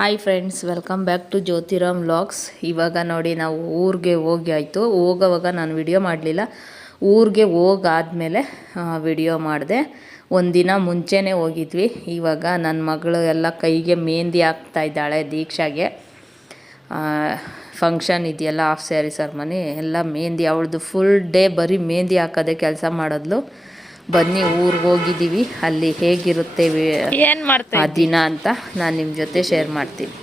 Hi friends, welcome back to Jyothiram vlogs. ಇವಾಗ ನೋಡಿ ನಾವು ಊರಿಗೆ ಹೋಗಿ ಆಯಿತು. ಹೋಗೋವಾಗ ನಾನು ವಿಡಿಯೋ ಮಾಡಲಿಲ್ಲ. ಊರಿಗೆ ಹೋಗಾದ್ಮೇಲೆ ವಿಡಿಯೋ ಮಾಡಿದೆ. ಒಂದಿನ ಮುಂಚೆನೇ ಹೋಗಿದ್ವಿ. ಇವಾಗ ನನ್ನ ಮಗಳು ಎಲ್ಲ ಕೈಗೆ ಮೆಹಂದಿ ಹಾಕ್ತಾ ಇದ್ದಾಳೆ. ದೀಕ್ಷಾಗೆ ಫಂಕ್ಷನ್ ಇದೆಯಲ್ಲ, ಹಾಫ್ ಸ್ಯಾರಿ ಸೆರೆಮನಿ ಎಲ್ಲ ಮೆಹಂದಿ. ಅವಳದು ಫುಲ್ ಡೇ ಬರೀ ಮೆಹಂದಿ ಹಾಕೋದೇ ಕೆಲಸ ಮಾಡೋದ್ಲು. ಬನ್ನಿ, ಊರಿಗೆ ಹೋಗಿದ್ದೀವಿ, ಅಲ್ಲಿ ಹೇಗಿರುತ್ತೆ ಏನು ಮಾಡ್ತಾ ಆ ದಿನ ಅಂತ ನಾನು ನಿಮ್ಮ ಜೊತೆ ಶೇರ್ ಮಾಡ್ತೀನಿ.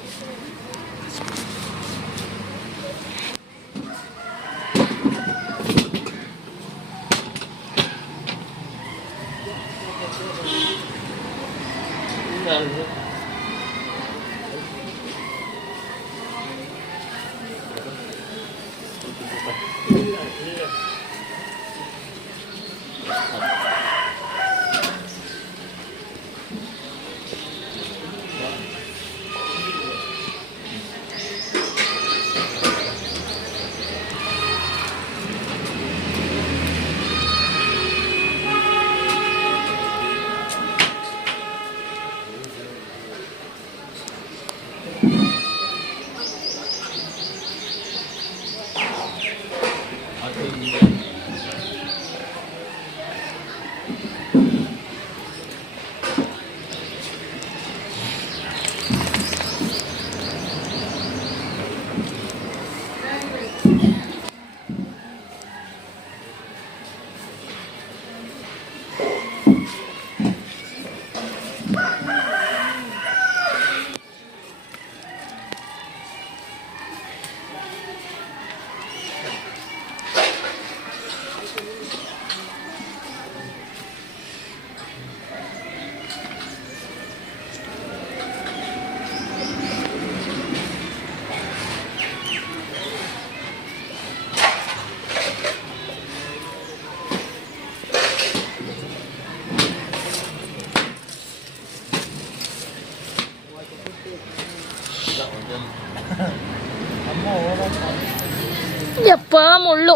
ಯಪ್ಪ, ಮುಳ್ಳು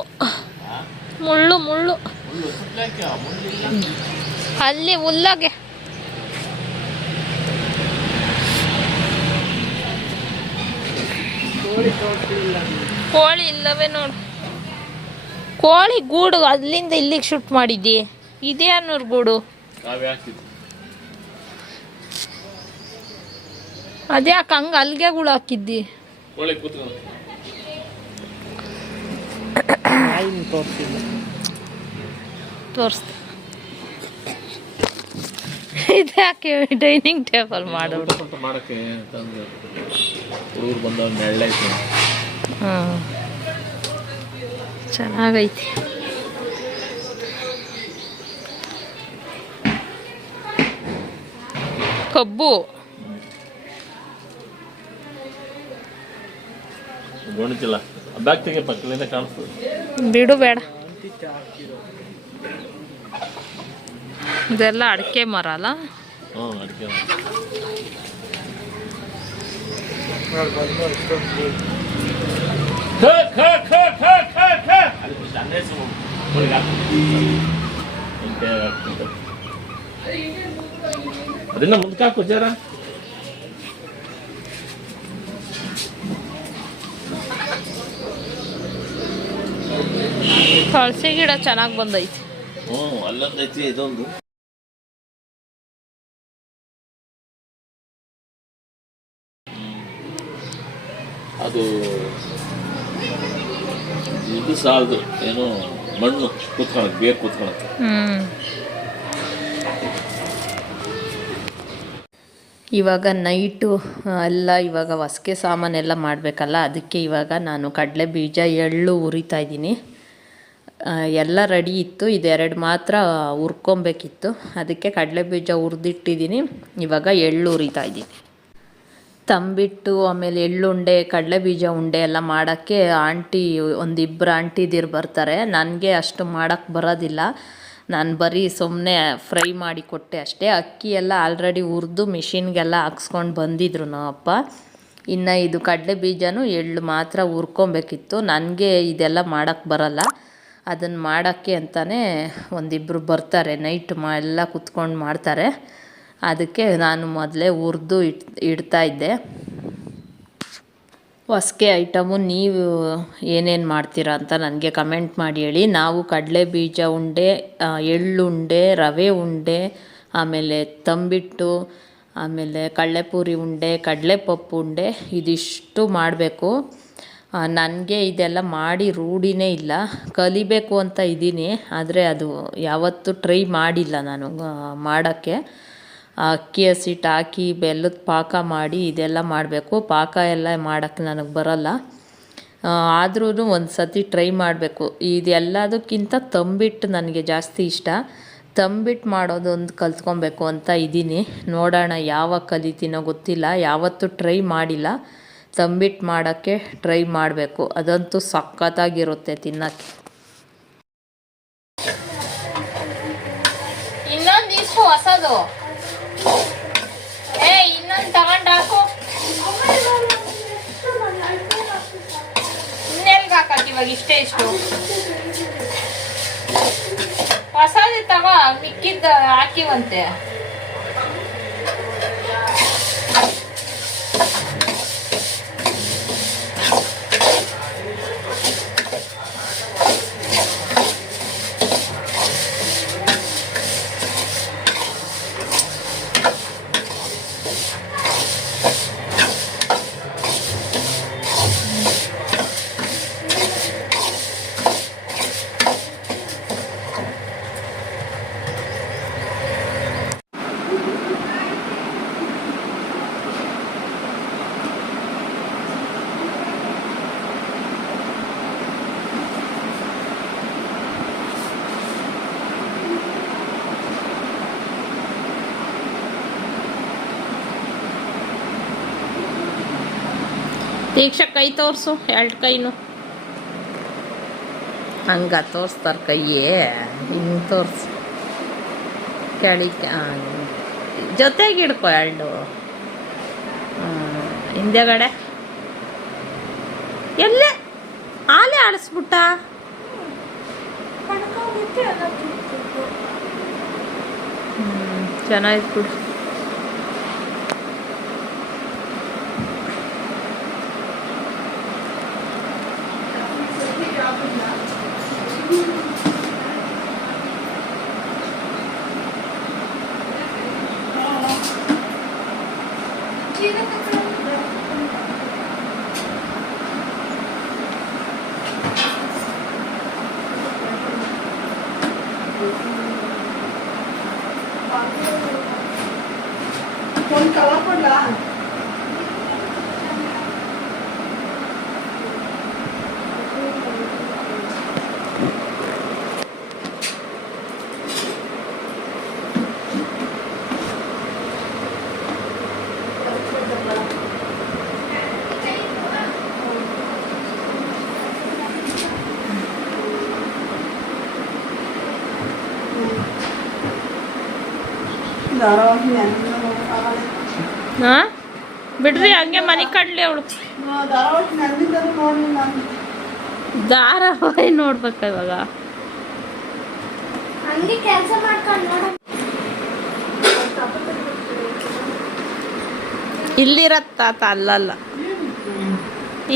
ಮುಳ್ಳು ಮುಳ್ಳು ಅಲ್ಲಿ ಹುಲ್ಲಾಗೆ. ಕೋಳಿ ಇಲ್ಲವೇ ನೋಡು. ಕೋಳಿ ಗೂಡು ಅಲ್ಲಿಂದ ಇಲ್ಲಿಗೆ ಶಿಫ್ಟ್ ಮಾಡಿದ್ದಿ. ಇದೇ ಅನ್ನೋರ್ ಗೂಡು. ಅದ್ಯಾಕೆ ಹಂಗ ಅಲ್ಗೆ ಗೂಡು ಹಾಕಿದ್ದಿ? ತೋರಿಸ್ತೆ. ಇದ್ಯಾಕೆ ಡೈನಿಂಗ್ ಟೇಬಲ್ ಮಾಡೋದು? ಚೆನ್ನಾಗೈತಿ. ಕಬ್ಬು ಬಿಡು, ಬೇಡ. ಇದೆಲ್ಲ ಅಡಿಕೆ ಮರ ಅಲ್ಲ? ಅದನ್ನ ಮುಂದಕ್ಕೆ ಹಾಕು ಜರ. ತುಳಸಿ ಗಿಡ ಚೆನ್ನಾಗಿ ಬಂದೈತಿ. ಅಲ್ಲೊಂದೈತಿ, ಇದೊಂದು. ಅದು ಇದು ಸಾಲದು, ಏನೋ ಮಣ್ಣು ಕೂತ್ಕೊಳಕ್, ಬೇರ್ ಕೂತ್ಕೊಳಕ್ಕೆ. ಇವಾಗ ನೈಟು ಎಲ್ಲ ಇವಾಗ ಹೊಸ್ಕೆ ಸಾಮಾನೆಲ್ಲ ಮಾಡಬೇಕಲ್ಲ, ಅದಕ್ಕೆ ಇವಾಗ ನಾನು ಕಡಲೆ ಬೀಜ, ಎಳ್ಳು ಹುರಿತಾ ಇದ್ದೀನಿ. ಎಲ್ಲ ರೆಡಿ ಇತ್ತು, ಇದೆರಡು ಮಾತ್ರ ಹುರ್ಕೊಬೇಕಿತ್ತು. ಅದಕ್ಕೆ ಕಡಲೆ ಬೀಜ ಹುರಿದಿಟ್ಟಿದ್ದೀನಿ. ಇವಾಗ ಎಳ್ಳು ಹುರಿತಾ ಇದ್ದೀನಿ. ತಂಬಿಟ್ಟು, ಆಮೇಲೆ ಎಳ್ಳುಂಡೆ, ಕಡಲೆ ಬೀಜ ಉಂಡೆ ಎಲ್ಲ ಮಾಡೋಕ್ಕೆ ಆಂಟಿ, ಒಂದಿಬ್ಬರು ಆಂಟಿದಿರು ಬರ್ತಾರೆ. ನನಗೆ ಅಷ್ಟು ಮಾಡೋಕ್ಕೆ ಬರೋದಿಲ್ಲ. ನಾನು ಬರೀ ಸುಮ್ಮನೆ ಫ್ರೈ ಮಾಡಿ ಕೊಟ್ಟೆ ಅಷ್ಟೇ. ಅಕ್ಕಿ ಎಲ್ಲ ಆಲ್ರೆಡಿ ಹುರಿದು ಮಿಷಿನ್ಗೆಲ್ಲ ಹಾಕ್ಸ್ಕೊಂಡು ಬಂದಿದ್ರು ನಮ್ಮ ಅಪ್ಪ. ಇನ್ನು ಇದು ಕಡಲೆ ಬೀಜನೂ ಎಳ್ಳು ಮಾತ್ರ ಹುರ್ಕೊಬೇಕಿತ್ತು. ನನಗೆ ಇದೆಲ್ಲ ಮಾಡೋಕ್ಕೆ ಬರಲ್ಲ. ಅದನ್ನು ಮಾಡೋಕ್ಕೆ ಅಂತಲೇ ಒಂದಿಬ್ಬರು ಬರ್ತಾರೆ, ನೈಟ್ ಎಲ್ಲ ಕುತ್ಕೊಂಡು ಮಾಡ್ತಾರೆ. ಅದಕ್ಕೆ ನಾನು ಮೊದಲೇ ಹುರಿದು ಇಡ್ತಾಯಿದ್ದೆ. ಹೊಸ್ಗೆ ಐಟಮು ನೀವು ಏನೇನು ಮಾಡ್ತೀರಾ ಅಂತ ನನಗೆ ಕಮೆಂಟ್ ಮಾಡಿ ಹೇಳಿ. ನಾವು ಕಡಲೆ ಬೀಜ ಉಂಡೆ, ಎಳ್ಳುಂಡೆ, ರವೆ ಉಂಡೆ, ಆಮೇಲೆ ತಂಬಿಟ್ಟು, ಆಮೇಲೆ ಕಡಲೆಪುರಿ ಉಂಡೆ, ಕಡಲೆಪಪ್ಪು ಉಂಡೆ ಇದಿಷ್ಟು ಮಾಡಬೇಕು. ನನಗೆ ಇದೆಲ್ಲ ಮಾಡಿ ರೂಢಿನೇ ಇಲ್ಲ, ಕಲಿಬೇಕು ಅಂತ ಇದ್ದೀನಿ. ಆದರೆ ಅದು ಯಾವತ್ತೂ ಟ್ರೈ ಮಾಡಿಲ್ಲ ನಾನು ಮಾಡೋಕ್ಕೆ. ಅಕ್ಕಿ ಹಸಿಟ್ಟು ಹಾಕಿ ಬೆಲ್ಲದ ಪಾಕ ಮಾಡಿ ಇದೆಲ್ಲ ಮಾಡಬೇಕು. ಪಾಕ ಎಲ್ಲ ಮಾಡೋಕ್ಕೆ ನನಗೆ ಬರಲ್ಲ, ಆದ್ರೂ ಒಂದು ಸತಿ ಟ್ರೈ ಮಾಡಬೇಕು. ಇದೆಲ್ಲದಕ್ಕಿಂತ ತಂಬಿಟ್ಟು ನನಗೆ ಜಾಸ್ತಿ ಇಷ್ಟ. ತಂಬಿಟ್ಟು ಮಾಡೋದೊಂದು ಕಲ್ತ್ಕೊಬೇಕು ಅಂತ ಇದ್ದೀನಿ. ನೋಡೋಣ ಯಾವಾಗ ಕಲಿತೀನೋ ಗೊತ್ತಿಲ್ಲ, ಯಾವತ್ತೂ ಟ್ರೈ ಮಾಡಿಲ್ಲ. ತಂಬಿಟ್ಟು ಮಾಡೋಕ್ಕೆ ಟ್ರೈ ಮಾಡಬೇಕು, ಅದಂತೂ ಸಖತ್ತಾಗಿರುತ್ತೆ ತಿನ್ನೋಕ್ಕೆ. ಇನ್ನೊಂದು ಇಷ್ಟು ಹೊಸದು ಇನ್ನೊಂದು ತಗೊಂಡು ಹಾಕು. ಇನ್ನೆಲ್ಗೆ ಹಾಕಕ್ಕೆ ಇವಾಗ ಇಷ್ಟೇ ಇಷ್ಟು ಹೊಸದು ತಗೋ, ಮಿಕ್ಕಿದ್ದ ಹಾಕಿವಂತೆ. ದೀಕ್ಷಾ ಕೈ ತೋರಿಸು, ಎರಡು ಕೈನು ಹಂಗೆ ತೋರಿಸ್ತಾರೆ. ಕೈಯೇ ಹಿಂಗೆ ತೋರಿಸು, ಕೆಳಗೆ ಜೊತೆಗೆ ಹಿಡ್ಕೊ ಎರಡು. ಹಿಂದೆಗಡೆ ಎಲ್ಲೇ ಆಲೆ ಆಡಿಸ್ಬಿಟ್ಟ. ಚೆನ್ನಾಗಿತ್ತು ಬಿಡು. ಒಂದು ಕವರ್ ಕೊಡ್ಲಾ? ಹಾಂ ಬಿಡ್ರಿ, ಹಂಗೆ ಮನೆ ಕಡ್ಲಿ ಅವಳು. ಧಾರಾವಾಹಿ ನೋಡ್ಬೇಕ ಇವಾಗ. ಇಲ್ಲಿರತ್ ತಾತ ಅಲ್ಲಲ್ಲ,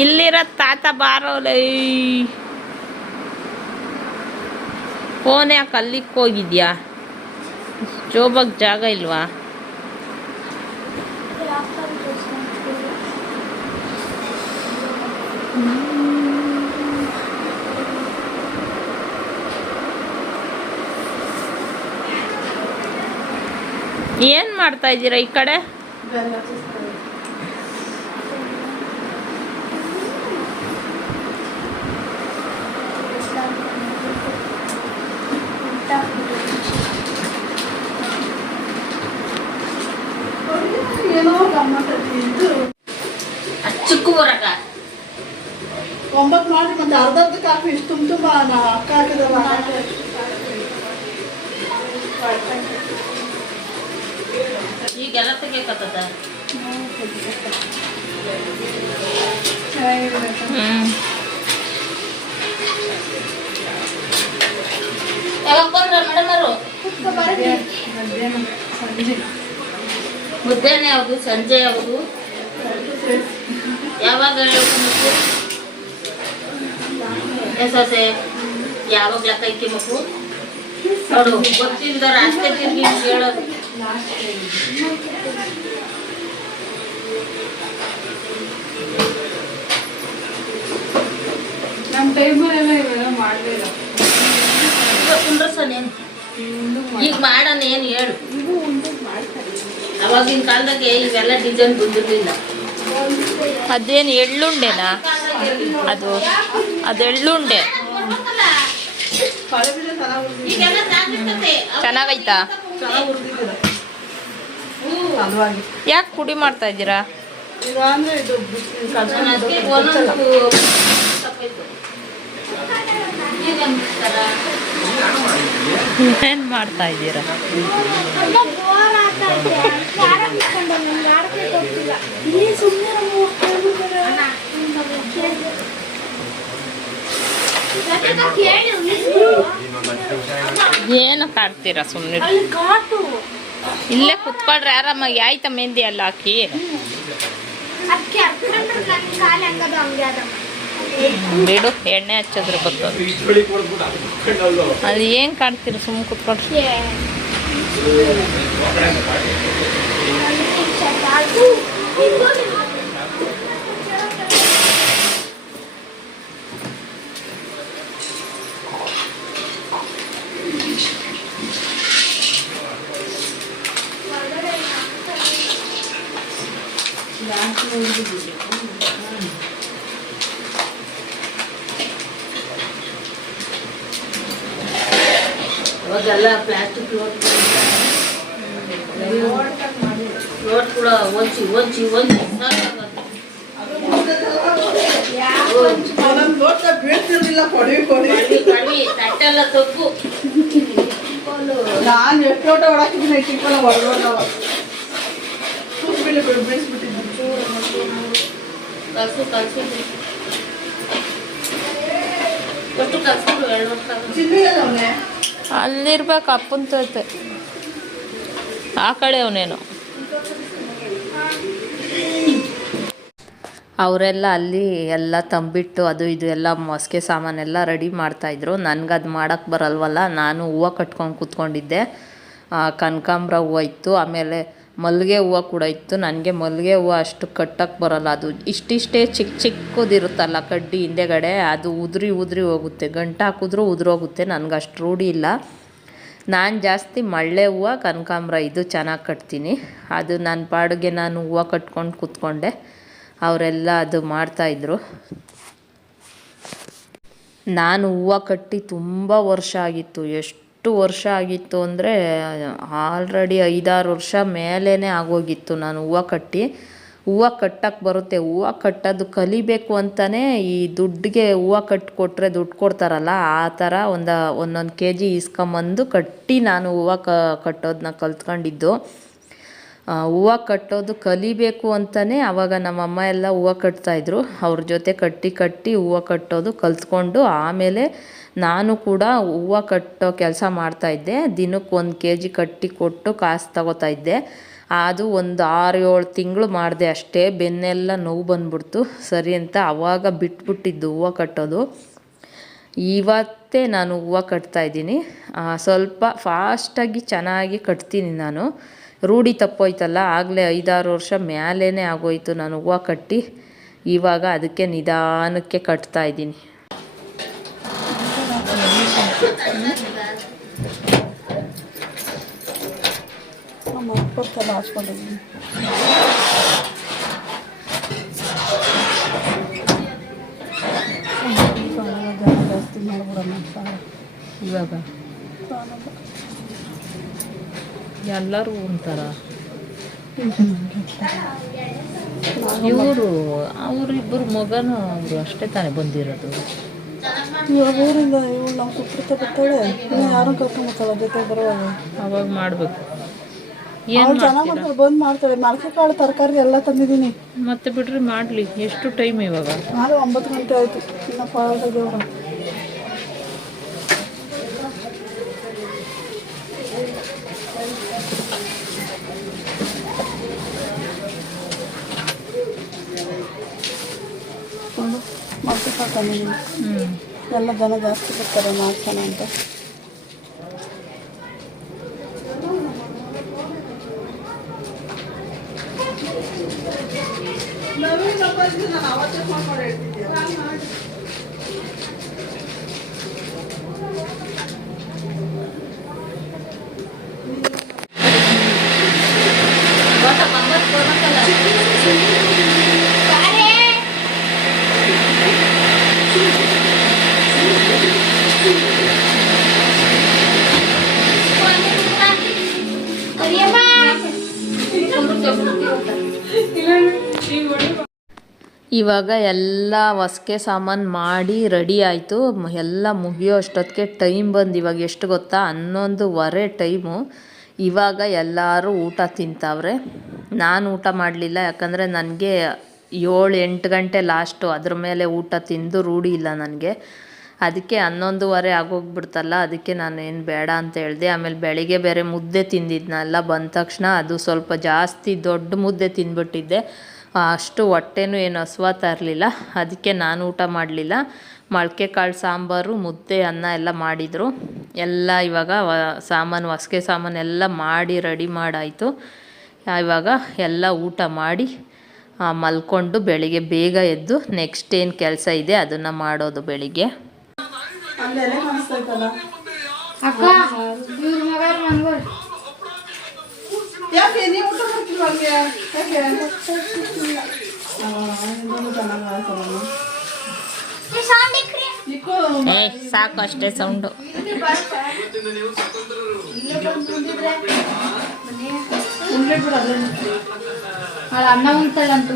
ಇಲ್ಲಿರತ್ ತಾತ ಬಾರೋಲೈ. ಫೋನ್ ಯಾಕೆ ಅಲ್ಲಿಗೆ ಹೋಗಿದ್ಯಾ? ಜೋಬಕ್ಕೆ ಜಾಗ ಇಲ್ವಾ? ಏನ್ ಮಾಡ್ತಾ ಇದ್ದೀರಾ ಈ ಕಡೆ? ಏನೋ ಗಮ್ಮತ್ ಇದು ಅಚ್ಚುಕ್ಕು ಬರಕ 9 ಮಾಡಿ ಮತ್ತೆ ಅರ್ಧಕ್ಕೆ ಹಾಕಿ ಇಷ್ಟು ತುಂಬ ಅಕ್ಕ ಹಾಕಿದಲ್ಲ. ಈಗೆಲ್ಲ ತೆಗಿಯಕತ್ತದ. ಯಾವಾಗ ಬಂದ್ರ ಮೇಡಮ್ ಅವರು? ಮಧ್ಯಾಹ್ನ ಯಾವುದು, ಸಂಜೆ ಯಾವುದು? ಯಾವಾಗ ಎಸೆ ಯಾವಾಗ ಲೆಕ್ಕ ಇಕ್ಕಿ ಮಕ್ಕಳು ನೋಡು ಗೊತ್ತಿಲ್ದಾರ ಅಷ್ಟೇ ತಿರ್ಗಿ ಹೇಳೋದು. ನಮ್ಮ ಟೈಮಲ್ಲೆಲ್ಲ ಇವೆಲ್ಲ ಮಾಡಲಿಲ್ಲ. ಕುಂಡ್ರಸನೇನು ಈಗ ಮಾಡೋಣ ಏನು ಹೇಳು. ಅವಾಗಿನ ಕಾಲದಾಗೆ ಇವೆಲ್ಲ ಡಿಸೈನ್ ಬಂದಿರಲಿಲ್ಲ. ಅದೇನು ಎಳ್ಳುಂಡೆನಾ? ಅದು ಎಳ್ಳುಂಡೆ ಚೆನ್ನಾಗೈತಾ? ಯಾಕೆ ಪುಡಿ ಮಾಡ್ತಾ ಇದ್ದೀರಾ? ಏನ್ ಮಾಡ್ತಾ ಇದ್ದೀರಾ? ಏನು ಕಾಡ್ತೀರಾ ಸುಮ್ಮನೆ? ಇಲ್ಲೇ ಕುತ್ಕೊಳ್ರಿ ಆರಾಮಾಗಿ. ಆಯ್ತಾ ಮೆಹಂದಿ ಎಲ್ಲ ಹಾಕಿ? ಬಿಡು, ಎಣ್ಣೆ ಹಚ್ಚಿದ್ರೆ ಬರ್ತದೆ. ಅದು ಏನು ಕಾಡ್ತೀರ? ಸುಮ್ಮನೆ ಕುತ್ಕೊಳ್ರಿ. ಅವಾಗೆಲ್ಲ ಪ್ಲಾಸ್ಟಿಕ್ ಲೋಟ್ ಕೂಡ ಒಂಚಿ ಬೀಳ್ತಿರ್ಲಿಲ್ಲ. ಕಡಿಮೆ ತಟ್ಟೆಲ್ಲ ತಪ್ಪು. ನಾನು ಎಷ್ಟು ಲೋಟ ಹೊಡಾಕಿದ್ದೀನಿ ಚಿಕ್ಕಲ್ಲ ಹೊರಡೋದವ ಬೀಳಿಸ್ಬಿಟ್ಟಿದ್ದೆ. ಅಲ್ಲಿರ್ಬೇಕು ಅಪ್ಪನ ತೋತೆ. ಆ ಕಡೆ ಅವನೇನು ಅವರೆಲ್ಲ ಅಲ್ಲಿ ಎಲ್ಲ ತಂಬಿಟ್ಟು ಅದು ಇದು ಎಲ್ಲ ಮೊಸಕೆ ಸಾಮಾನೆಲ್ಲ ರೆಡಿ ಮಾಡ್ತಾಯಿದ್ರು. ನನಗದು ಮಾಡೋಕ್ಕೆ ಬರಲ್ವಲ್ಲ. ನಾನು ಹೂವು ಕಟ್ಕೊಂಡು ಕೂತ್ಕೊಂಡಿದ್ದೆ. ಕನಕಾಂಬ್ರ ಹೂವು ಇತ್ತು, ಆಮೇಲೆ ಮಲ್ಲಿಗೆ ಹೂವು ಕೂಡ ಇತ್ತು. ನನಗೆ ಮಲ್ಲಿಗೆ ಹೂವು ಅಷ್ಟು ಕಟ್ಟಕ್ಕೆ ಬರೋಲ್ಲ. ಅದು ಇಷ್ಟಿಷ್ಟೇ ಚಿಕ್ಕದಿರುತ್ತಲ್ಲ ಕಡ್ಡಿ ಹಿಂದೆಗಡೆ, ಅದು ಉದುರಿ ಹೋಗುತ್ತೆ. ಗಂಟು ಹಾಕಿದ್ರೂ ಉದುರೋಗುತ್ತೆ. ನನಗೆ ಅಷ್ಟು ರೂಢಿ ಇಲ್ಲ. ನಾನು ಜಾಸ್ತಿ ಮಳ್ಳೆ ಹೂವು, ಕನಕಾಂಬ್ರ ಇದು ಚೆನ್ನಾಗಿ ಕಟ್ತೀನಿ. ಅದು ನನ್ನ ಪಾಡಿಗೆ ನಾನು ಹೂವು ಕಟ್ಕೊಂಡು ಕೂತ್ಕೊಂಡೆ. ಅವರೆಲ್ಲ ಅದು ಮಾಡ್ತಾಯಿದ್ರು. ನಾನು ಹೂವು ಕಟ್ಟಿ ತುಂಬ ವರ್ಷ ಆಗಿತ್ತು. ಎಷ್ಟು ವರ್ಷ ಆಗಿತ್ತು ಅಂದರೆ ಆಲ್ರೆಡಿ 5-6 ವರ್ಷ ಮೇಲೇ ಆಗೋಗಿತ್ತು ನಾನು ಹೂವು ಕಟ್ಟಿ. ಹೂವು ಕಟ್ಟಕ್ಕೆ ಬರುತ್ತೆ. ಹೂವು ಕಟ್ಟೋದು ಕಲಿಬೇಕು ಅಂತಲೇ ಈ ದುಡ್ಡಿಗೆ ಹೂವು ಕಟ್ಟಿಕೊಟ್ರೆ ದುಡ್ಡು ಕೊಡ್ತಾರಲ್ಲ, ಆ ಥರ ಒಂದೊಂದು kg ಇಸ್ಕೊಂಬಂದು ಕಟ್ಟಿ ನಾನು ಹೂವು ಕಟ್ಟೋದನ್ನ ಕಲ್ತ್ಕೊಂಡಿದ್ದು. ಹೂವು ಕಟ್ಟೋದು ಕಲಿಬೇಕು ಅಂತಲೇ ಆವಾಗ ನಮ್ಮಮ್ಮ ಎಲ್ಲ ಹೂವು ಕಟ್ತಾಯಿದ್ರು. ಅವ್ರ ಜೊತೆ ಕಟ್ಟಿ ಹೂವು ಕಟ್ಟೋದು ಕಲ್ತ್ಕೊಂಡು ಆಮೇಲೆ ನಾನು ಕೂಡ ಹೂವು ಕಟ್ಟೋ ಕೆಲಸ ಮಾಡ್ತಾಯಿದ್ದೆ. ದಿನಕ್ಕೆ 1 kg ಕಟ್ಟಿ ಕೊಟ್ಟು ಕಾಸು ತಗೋತಾಯಿದ್ದೆ. ಅದು ಒಂದು 6-7 ತಿಂಗಳು ಮಾಡಿದೆ ಅಷ್ಟೇ. ಬೆನ್ನೆಲ್ಲ ನೋವು ಬಂದ್ಬಿಡ್ತು. ಸರಿ ಅಂತ ಆವಾಗ ಬಿಟ್ಬಿಟ್ಟಿದ್ದು ಹೂವು ಕಟ್ಟೋದು. ಇವತ್ತೇ ನಾನು ಹೂವು ಕಟ್ತಾಯಿದ್ದೀನಿ. ಸ್ವಲ್ಪ ಫಾಸ್ಟಾಗಿ ಚೆನ್ನಾಗಿ ಕಟ್ತೀನಿ ನಾನು. ರೂಢಿ ತಪ್ಪೋಯ್ತಲ್ಲ, ಆಗಲೇ 5-6 ವರ್ಷ ಮೇಲೇ ಆಗೋಯ್ತು ನಾನು ಹೂವು ಕಟ್ಟಿ. ಇವಾಗ ಅದಕ್ಕೆ ನಿಧಾನಕ್ಕೆ ಕಟ್ತಾಯಿದ್ದೀನಿ. ಹಾಸ್ಕೊಂಡಿದ್ದೀನಿ. ಜಾಸ್ತಿ ಮಾಡ್ಬಿಡೋಣ ಇವಾಗ ಎಲ್ಲರೂ ಒಂಥರ ಅವರಿಬ್ಬರು ಮಗನೂ ಅವರು ಅಷ್ಟೇ ತಾನೇ ಬಂದಿರೋದು. ಇವಾಗ ಊರಿಂದ ಇವಳು ನಮ್ಮ ಸುಪ್ರೀತ ಬರ್ತಾಳೆ, ಇನ್ನು ಯಾರು ಕರ್ಕೊಂಬರ್ತಾಳೆ ಜೊತೆ ಬರುವಾಗ. ಅವಾಗ ಮಾಡಬೇಕು. ಅವ್ರು ಚೆನ್ನಾಗಿ ಮಾಡ್ತಾಳೆ, ಬಂದು ಮಾಡ್ತಾಳೆ. ಮೊಳಕೆ ಕಾಳು ತರಕಾರಿ ಎಲ್ಲ ತಂದಿದ್ದೀನಿ. ಮತ್ತೆ ಬಿಡ್ರಿ ಮಾಡಲಿ. ಎಷ್ಟು ಟೈಮ್ ಇವಾಗ? ನಾನು 9 ಗಂಟೆ ಆಯಿತು. ಇನ್ನು ಪಾಲ್ದಾಗೆ ತಂದಿದ್ದೀನಿ. ಎಲ್ಲ ಜನ ಜಾಸ್ತಿ ಬರ್ತಾರೆ ಮಾಡ್ಸೋಣ ಅಂತ. ಇವಾಗ ಎಲ್ಲ ಹೊಸ್ಕೆ ಸಾಮಾನು ಮಾಡಿ ರೆಡಿ ಆಯಿತು. ಎಲ್ಲ ಮುಗಿಯೋ ಅಷ್ಟೊತ್ತಿಗೆ ಟೈಮ್ ಬಂದು ಇವಾಗ ಎಷ್ಟು ಗೊತ್ತಾ, 11:15 ಟೈಮು. ಇವಾಗ ಎಲ್ಲರೂ ಊಟ ತಿಂತಾವ್ರೆ. ನಾನು ಊಟ ಮಾಡಲಿಲ್ಲ, ಯಾಕಂದರೆ ನನಗೆ 7-8 ಗಂಟೆ ಲಾಸ್ಟು. ಅದ್ರ ಮೇಲೆ ಊಟ ತಿಂದು ರೂಢಿ ಇಲ್ಲ ನನಗೆ. ಅದಕ್ಕೆ 11:15 ಆಗೋಗ್ಬಿಡ್ತಲ್ಲ, ಅದಕ್ಕೆ ನಾನು ಏನು ಬೇಡ ಅಂತ ಹೇಳಿದೆ. ಆಮೇಲೆ ಬೆಳಿಗ್ಗೆ ಬೇರೆ ಮುದ್ದೆ ತಿಂದಿದ್ನಲ್ಲ ಬಂದ ತಕ್ಷಣ, ಅದು ಸ್ವಲ್ಪ ಜಾಸ್ತಿ ದೊಡ್ಡ ಮುದ್ದೆ ತಿಂದ್ಬಿಟ್ಟಿದ್ದೆ. ಅಷ್ಟು ಹೊಟ್ಟೆನೂ ಏನು ಹಸ್ವಾಗ್ತಾ ಇರಲಿಲ್ಲ. ಅದಕ್ಕೆ ನಾನು ಊಟ ಮಾಡಲಿಲ್ಲ. ಮೊಳಕೆ ಕಾಳು ಸಾಂಬಾರು, ಮುದ್ದೆ, ಅನ್ನ ಎಲ್ಲ ಮಾಡಿದರು. ಎಲ್ಲ ಇವಾಗ ಸಾಮಾನು, ಹೊಸ್ಕೆ ಸಾಮಾನು ಎಲ್ಲ ಮಾಡಿ ರೆಡಿ ಮಾಡಾಯಿತು. ಇವಾಗ ಎಲ್ಲ ಊಟ ಮಾಡಿ ಮಲ್ಕೊಂಡು ಬೆಳಿಗ್ಗೆ ಬೇಗ ಎದ್ದು ನೆಕ್ಸ್ಟ್ ಏನು ಕೆಲಸ ಇದೆ ಅದನ್ನು ಮಾಡೋದು ಬೆಳಿಗ್ಗೆ. ಅಲ್ಲೆಲ್ಲ ಕಾಣಿಸ್ತೈತಲ್ಲ ಯಾಕೆ ನೀವು ಊಟ ಮಾಡ್ತಿಲ್ವ ಹಂಗೆ? ಯಾಕೆ ಸಾಕು ಅಷ್ಟೇ ಸೌಂಡು. ಅನ್ನ ಉಂಟಲ್ಲಂತ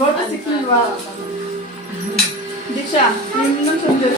ಲೋಟ ಸಿಕ್ಕಿಲ್ವಾ ದೀಕ್ಷಾ?